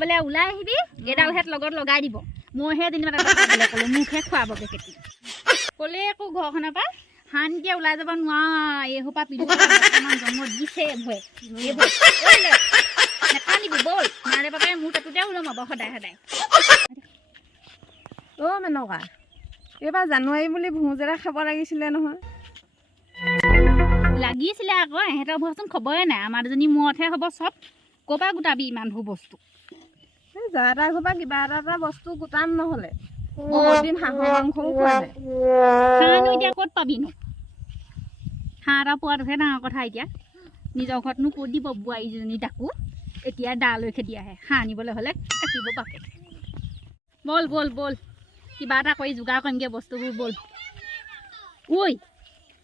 বোলে ওলাই আহিবি এডাল হেত লগত লগাই দিব মইহে যেনিবা তাতে খাবলৈ ক'লো মুখে খুৱাবগে কেতি ক'লে আকৌ ঘৰখনৰ পৰা হানকে ওলাই যাব নোৱাৰা এইসোপা পিন্ধি জন্ম দিছে ভয় নেকান্দিবি ব'ল মাৰে বাপে মোৰ তাতোতে ওলমাব সদায় সদায় মেনকা এইবাৰ জানুৱাৰী বুলি ভোজ এটা খাব লাগিছিলে নহয় লাগিছিলে আকৌ এহেঁতৰ ভচোন খবৰে নাই আমাৰ দুজনী মূৰতহে হ'ব চব ক'ৰপৰা গোটাবি ইমানবোৰ বস্তু যা তাৰ ঘৰপৰা কিবা এটা বস্তু গোটাম নহ'লে বহুত দিন হাঁহৰ মাংসও খোৱা নাই হাঁহনো এতিয়া ক'ত পাবিনো হাঁহ এটা পোৱাটোহে ডাঙৰ কথা এতিয়া নিজৰ ঘৰতনো ক'ত দিব বোৱাৰীজনী তাকো এতিয়া দা লৈ খেদি আহে হাঁহ আনিবলৈ হ'লে কাটিব বাপে ব'ল ব'ল ব'ল কিবা এটা কৰি যোগাৰ কৰিমগৈ বস্তুবোৰ ব'ল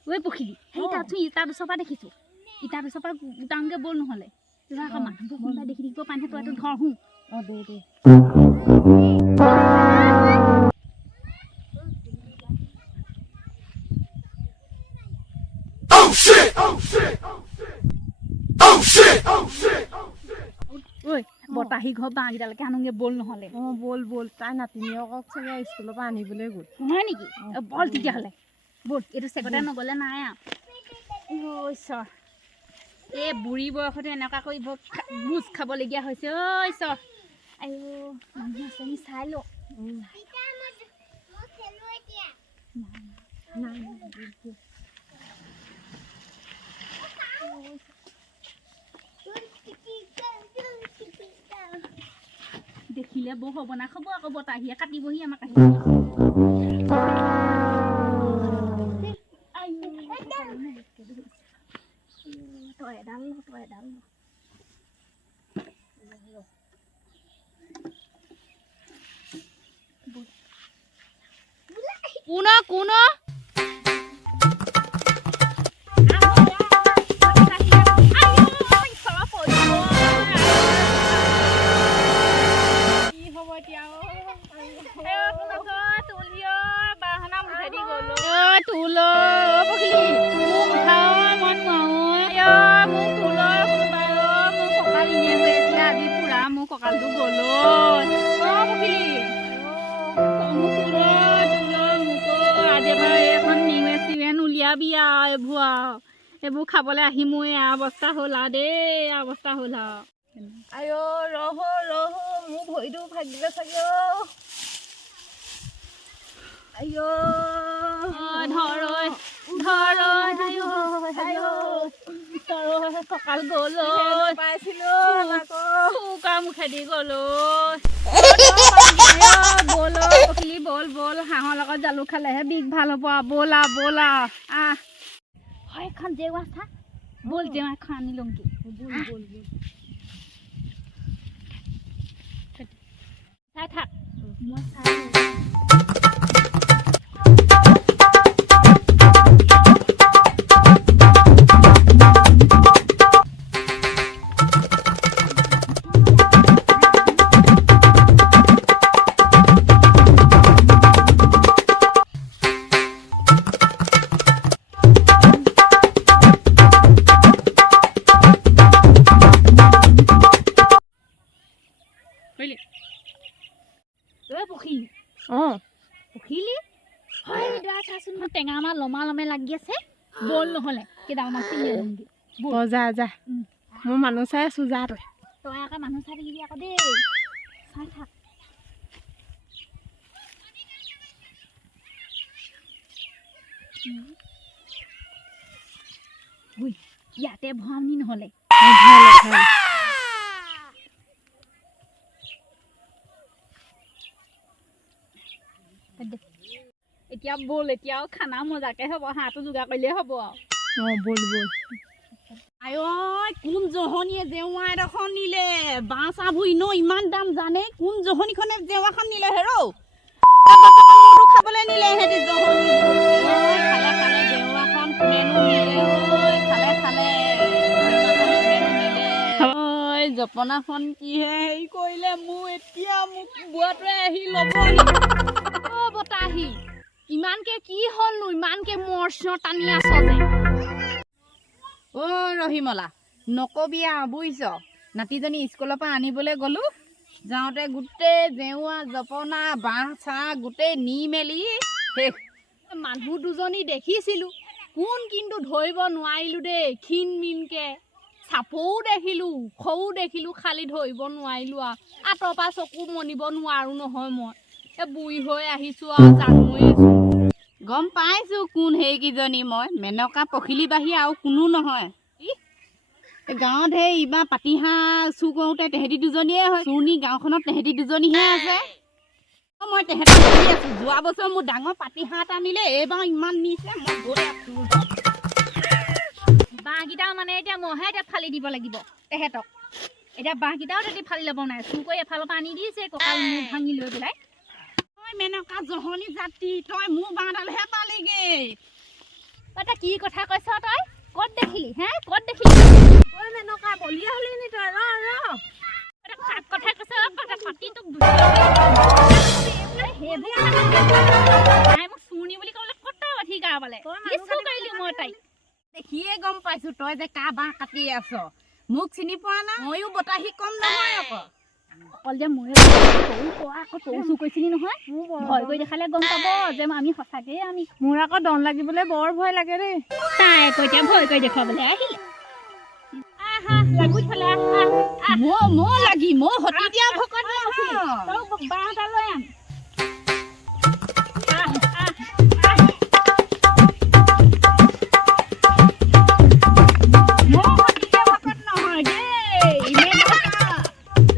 ঐ পখিলি সেই তাতচোন ইটাৰ ওচৰৰ পৰা দেখিছোঁ ইটাৰ ওচৰৰ পৰা গোটাওঁগৈ ব'ল নহ'লে আকৌ মানুহবোৰ কোনোবাই দেখি থাকিব পানী তইতো ধৰ শুঁ দে ঐ বতাহী ঘৰ বাঁহকেইডালৈকে আনোগে ব'ল নহ'লে ব'ল তাই নাতিনীয়েকক চাগে স্কুলৰ পৰা আনিবলৈ গ'ল নহয় নেকি ব'ল তেতিয়াহ'লে ব'ল এইটো চেগতে নগ'লে নাই আৰু ঈশ্বৰ এই বুঢ়ী বয়সতে এনেকুৱা কৰি বুজ খাবলগীয়া হৈছে ঐ ঈশ্বৰ আইঅ মানুহ আছে নি চাই ল দেখিলে বৰ হ'ব না খাব আকৌ বতাহিয়ে কাটিবহি আমাক আহি তই এডাল কোন কঁকালটো গ'ল আজি এবাৰ এইখন নিৱে চিৱে নুলিয়াবি আৰু এইবোৰ খাবলৈ আহি মোৰ অৱস্থা হ'ল আৰু দেই অৱস্থা হ'ল আৰু ৰহ মোৰ ভৰিটো ভাগিলে চাগে কঁকাল গ'ল চৌকা মুখেদি গ'ল ব'ল হাঁহৰ লগত জালুক খালেহে বিষ ভাল হ'ব ব'ল এখন জেওৰা চা ব'ল জেওৰা এখন আনি লমগে চাই থাক মই চাই টেঙা আমাৰ লমা লমে লাগি আছে ব'ল নহ'লে কেইডালমান চিঙি আনোগে যা মোৰ মানুহ চাই আছো যা তই আকৌ মানুহ চাই থাকিবি আকৌ দেই চাই থাক ইয়াতে ভৰামনি নহ'লে এতিয়া ব'ল এতিয়াও খানা মজাকে হ'ব হাঁহটো যোগাৰ কৰিলে হ'ব ব'ল কোন জহনীয়ে জেওৰা এডোখৰ নিলে বাঁহ চাহ ভুই ন ইমান দাম জানে কোন জহনীখনে জেওৰাখন নিলে হেৰৌ খাবলৈ নিলে সিহঁতি জহনী খালে জেওৰাখন কোনেনো নিলে খালে জপনাখন কিহে হেৰি কৰিলে মোৰ এতিয়া মোক বুঢ়াটোৱে আহি ল'বহি বতাহি ইমানকে কি হ'লনো ইমানকে মৰ্চ টানি আছ যে ৰহিমলা নকবি বুজিছ নাতিজনী স্কুলৰ পৰা আনিবলৈ গ'লো যাওঁতে গোটেই জেওৰা জপনা বাঁহ চাহ গোটেই নি মেলি শেষ। মানুহ দুজনী দেখিছিলোঁ, কোন কিন্তু ধৰিব নোৱাৰিলোঁ দেই। ক্ষীণ মিনকে চাপৰো দেখিলোঁ, ওখও দেখিলোঁ, খালি ধৰিব নোৱাৰিলোঁ আৰু আঁতৰ পৰা চকু মনিব নোৱাৰোঁ নহয়। মই এই বুঢ়ী হৈ আহিছোঁ আৰু জানোৱেই। গম পাইছোঁ কোন সেইকেইজনী। মই মেনকা পখিলি বাঢ়ি আৰু কোনো নহয়। গাঁৱত সেই ইবাৰ পাতিহাঁহ চুৰ কৰোঁতে তেহেঁতি দুজনীয়ে হয়। চুৰণি গাঁওখনত তেহেঁতি দুজনীহে আছে। মই তেহেঁতক ধৰি আছোঁ। যোৱা বছৰ মোৰ ডাঙৰ পাতিহাঁহ এটা নিলে, এইবাৰ ইমান নিছে। মই গৈ আছোঁ। বাঁহকেইটাও মানে এতিয়া মইহে এতিয়া ফালি দিব লাগিব তেহেঁতক। এতিয়া বাঁহকেইটাও তেহেঁতি ফালি ল'ব নাই। চুৰ কৰি এফালৰ পৰা আনি দিছে কঁকাল মূৰ ভাঙি লৈ পেলাই। তই মেনকা জহনী জাতি, তই মোৰ বাঁহডালহে পালিগে। তই কি কথা কৈছ? তই ক'ত দেখিলি? হে ক'ত দেখিলি? ঐ মেনকা বলিয়া হলি নি তই? কথা কৈছ পাতি তোক মোক চুৰণি বুলি ক'বলৈ ক'ত তই অধিকাৰ পালে? চুৰ কৰিলি মই তাইক। দেখিয়ে গম পাইছোঁ তই যে কাৰ বাঁহ কাটি আছ। মোক চিনি পোৱা না? ময়ো বতাহী কম নহয় আকৌ। অকল যে মই আকৌ তই চুৰ কৰিছিলি নহয়। ভয় কৰি দেখালে গম পাব যে আমি সঁচাকেই আমি। মোৰ আকৌ দন লাগিবলৈ বৰ ভয় লাগে দেই। তাই আকৌ এতিয়া ভয় কৰি দেখুৱাবলৈ আহিলে। লাগি থলে মই লাগি মই সতি দিয়া ভকত বাঁহ এটা লৈ আন।